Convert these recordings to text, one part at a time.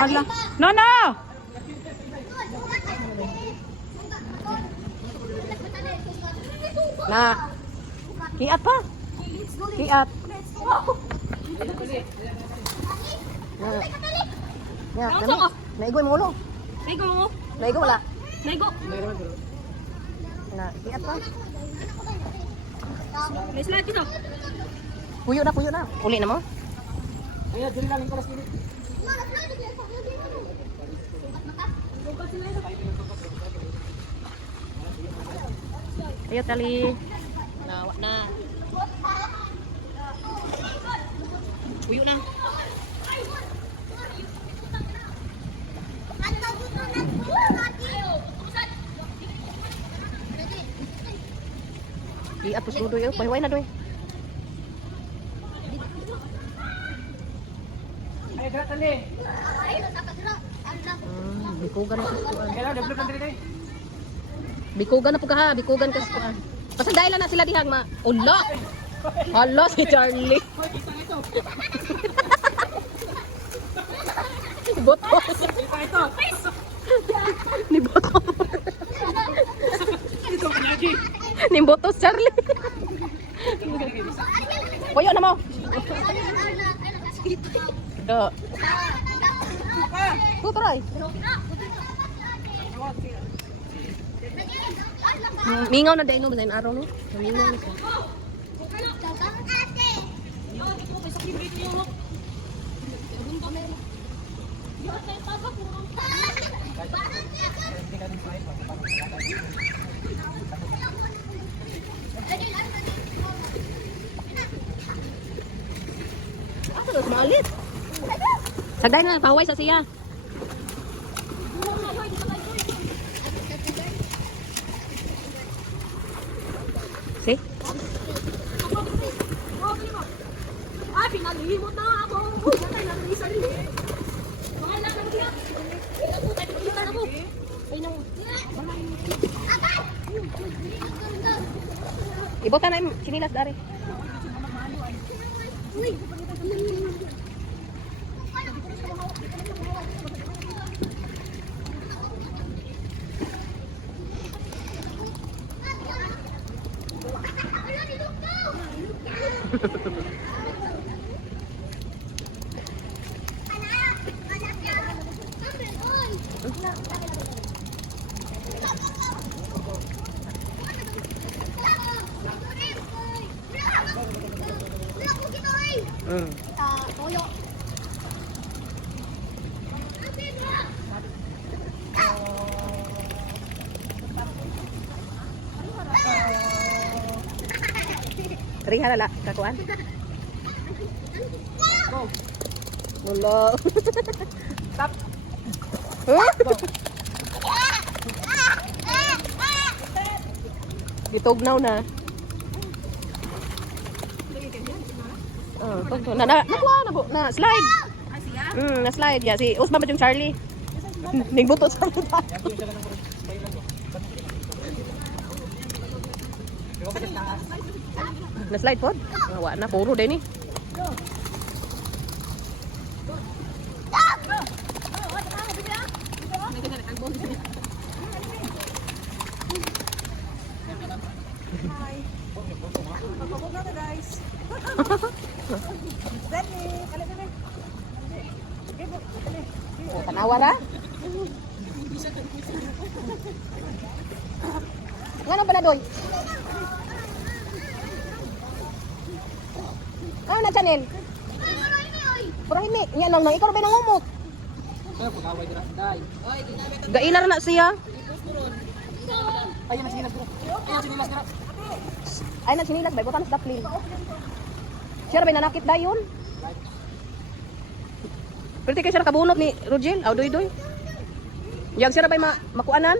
Hala. No, no! Na. Kiat pa. Kiat. Ya, naigo mo ulo. Naigo mo. Naigo wala. Naigo. Na, kiat pa. May slide dito. Puyo na. Uli na mo. Ayo tali. Nawa na. Puyo na. Di atus dulu ya, way na doy. Bikugan na Bikugan na po ka ha, bikugan ka sa pasanday lang na sila dihang ma. Ulo! Hala si Charlie. Ni botos. Ni botos. Ni botos Charlie. Puyo na mo. Do. Tutray. Mingaw na dahil no, basahin araw no? Mingaw na siya. Terus malit. Sagday na, pahuway sa siya. See? Ay, pinalimot na ako. Natay na ng sarili. Mahal na lang diya. Kita na ko. Ay nang. Ibota na yung sinilas dari. Uy. Toyo. Riha na la, kakuan. Wala. Stop. Gitugnaw na. Na slide. Na slide ya si Usman ba yung Charlie? Ning buto sa mata. Na slide pod. Wa na puro din ni. Tanawa na? Ngano pala doy? Ano na channel? Puro himi. Nya nang ikaw ba nangumot? Gailar na siya. Ay na sinilas ba bukan sa daplin. Siya ba nanakit dayon? Pero di kayo siya nakabunot ni Rogel? Aw, doy-doy. Yang siya na ba makuanan?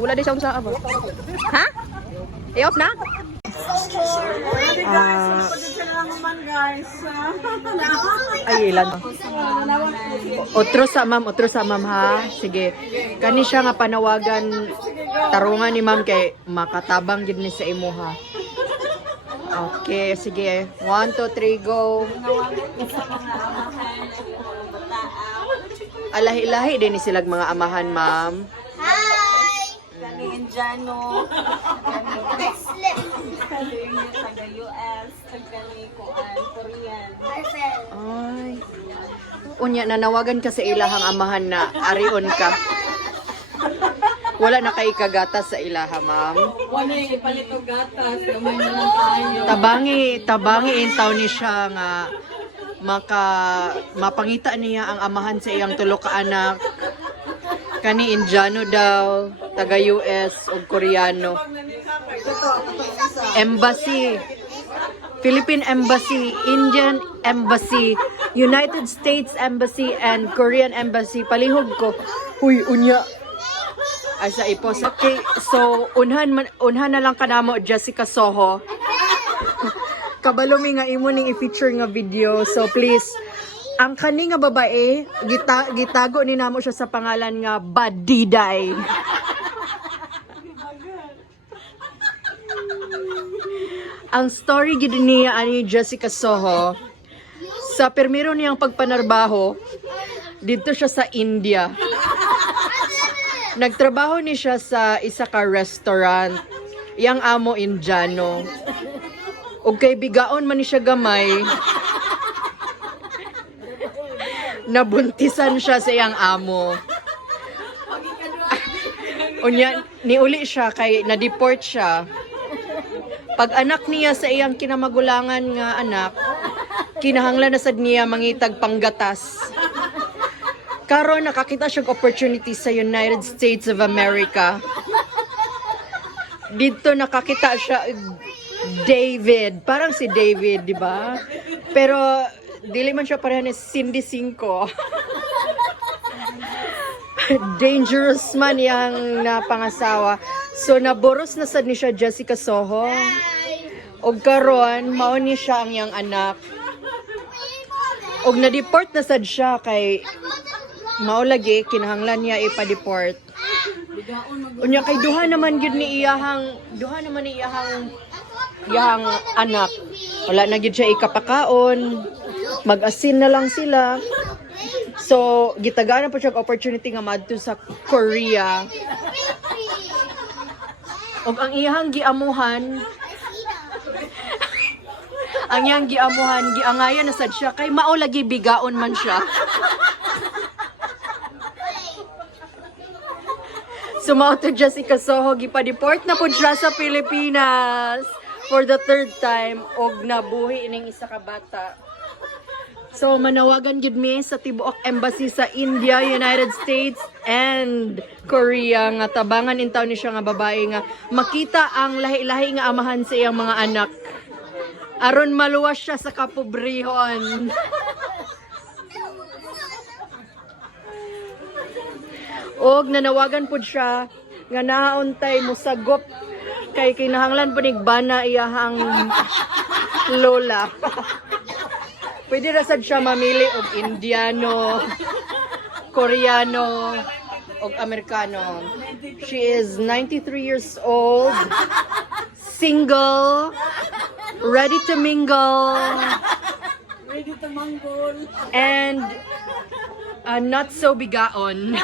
Wala di siya unsa ba? Ha? I-off na? Ay, ilan? Otro sa ma'am ha. Sige. Kani siya nga panawagan tarungan ni ma'am kay makatabang gid ni sa imo ha. Okay, sige. 1, 2, 3, go. Alahi-lahi din ni silang mga amahan, ma'am. Kani Indiano, kani taga US, kani Korean. Ay. Unya, nanawagan ka sa ilahang amahan na arion ka. Wala na kay kagatas sa ilaha, ma'am. Wala yung ipalit o gatas, gamay na lang tayo. Tabangi intaw ni siya nga mapangita niya ang amahan sa iyang tulo ka anak. Kani Indiano daw, taga US o Koreano. Embassy, Philippine Embassy, Indian Embassy, United States Embassy, and Korean Embassy. Palihog ko. Huy, unya. Ay sa ipos. Okay, so unhan na lang kanamo Jessica Soho. Kabalo mi nga imo ning i-feature nga video. So please, ang kani nga babae, gitago ni namo siya sa pangalan nga Badiday. Ang story gid niya ani Jessica Soho, sa permiro niyang pagpanarbaho, dito siya sa India. Nagtrabaho ni siya sa isa ka restaurant. Yang amo Indiano. Og kay bigaon man ni siya gamay. Nabuntisan siya sa iyang amo. Unya, niuli siya kay na-deport siya. Pag anak niya sa iyang kinamagulangan nga anak, kinahanglan na sad niya mangitag panggatas. Karon nakakita siya opportunity sa United States of America. Dito nakakita siya David, parang si David, di ba? Pero dili man siya pareha ni Cindy Cinco. Dangerous man yang napangasawa. So naboros na sad ni siya Jessica Soho. Og karon mao ni siya ang iyang anak. Og na-deport na sad siya kay mao lagi kinahanglan niya ipa-deport. Unya kay duha naman gyud ni iyahang anak. Wala na gyud siya ikapakaon. Mag-asin na lang sila. So gitagaan na po siya opportunity nga madto sa Korea. Og ang iyang giamuhan giangayan na sad siya kay mao lagi bigaon man siya. So mao to Jessica Soho gipa-deport na pud siya sa Pilipinas for the third time og nabuhi ining isa ka bata. So manawagan gid mi sa tibuok embassy sa India, United States and Korea nga tabangan intaw ni siya nga babae nga makita ang lahi-lahi nga amahan sa iyang mga anak. Aron maluwas siya sa kapobrehon. Og nanawagan pud siya nga nahauntay musagop kay kinahanglan pud bana iyahang lola. Pwede ra sad siya mamili og Indiano, Koreano, og Amerikano. She is 93 years old, single, ready to mingle, and not so bigaon,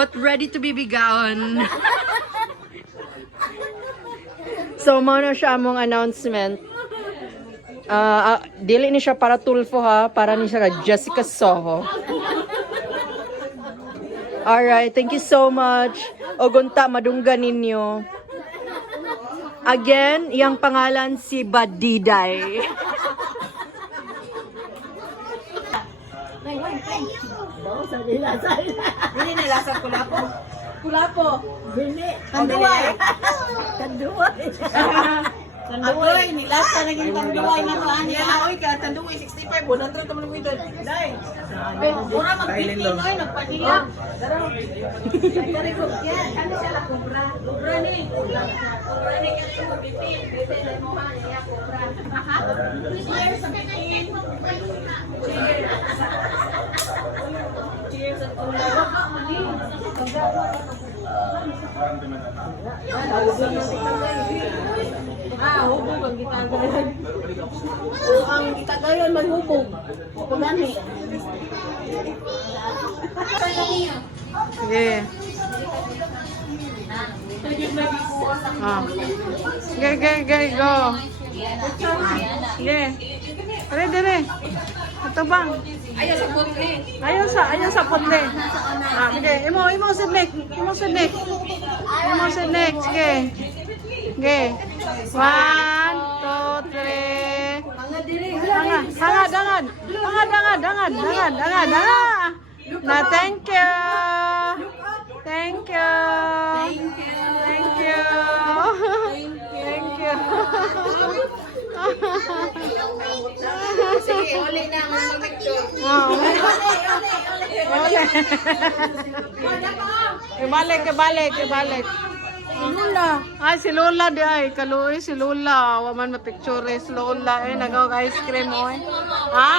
but ready to be bigaon. So, mao na siya among announcement. Dili ni siya para Tulfo ha, para ni siya Jessica Soho. Alright, thank you so much. Ogunta, madunggan ninyo. Again, iyang pangalan si Badiday. Dili na lasa kulapo. Kulapo. Dili. Kanduay. Kanduay. Kanduay, nilasa na yung kanduay na saan niya. Oy, kanduay 65, 100 naman mo ito. Dai. Mura mag-15 oy, nagpadilla. Dari ko, yan, kano siya la kubra. Kubra ni. Kubra ni kasi mo bipin. Bipin na mo ha, niya kubra. Cheers sa bipin. Cheers sa tulog. Hubog ang gitagayan. O ang gitagayan man hubog. Pagani. Sige. Ah. Sige, go. Sige. Dire. Ito bang? Ayaw sa putle. Ah, sige. Imo sidnek. Sige. Okay. 1, 2, 3. Dangan. Na, thank you. Thank you. Sige, uli na ang mga picture. Ibalik. Lola. Ay, si Lola di ay. Kaluoy si Lola. Waman mapicture si Lola. Eh, nagaw-ice cream oy. Ha?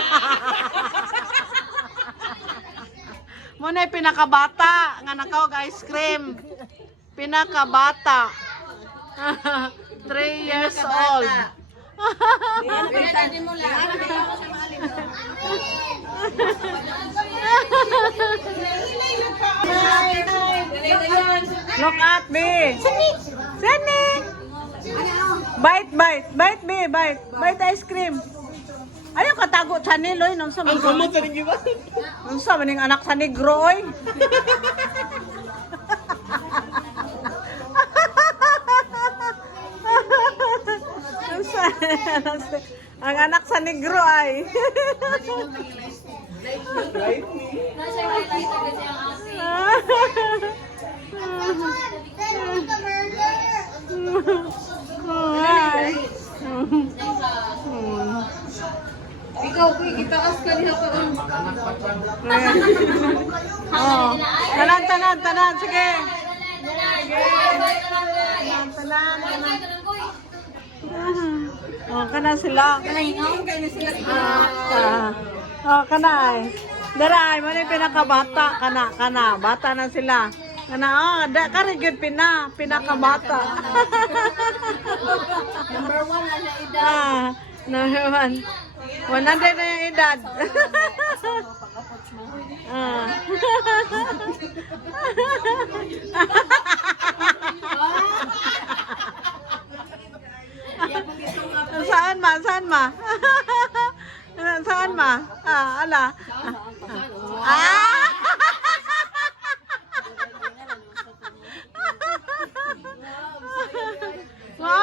Muna pinakabata. Nga nagaw-ice cream. Pinakabata. 3 years old. Look at me. Sini. Bite. Bite ice cream. Ayaw katago sa niloy. Nung sa maning anak sa negro, oy. Ang anak sa negro ay. Ikaw, itaas ka niya ka. Tanan. Sige. Tanan. Oh, kana sila. Kana ay. Daray, man pinakabata kana. Bata na sila. Kana kare gyud pinakabata. Number 1 na edad. Number 1. 100 na yung edad. Saan ma? Saan ma? Ala.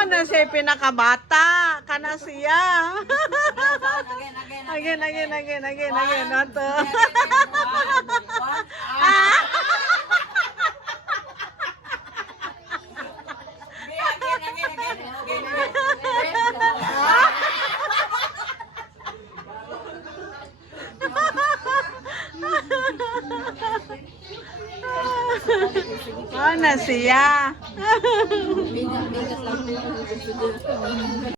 Na siya pinakabata. Kana siya. Again. Nato. Na siya.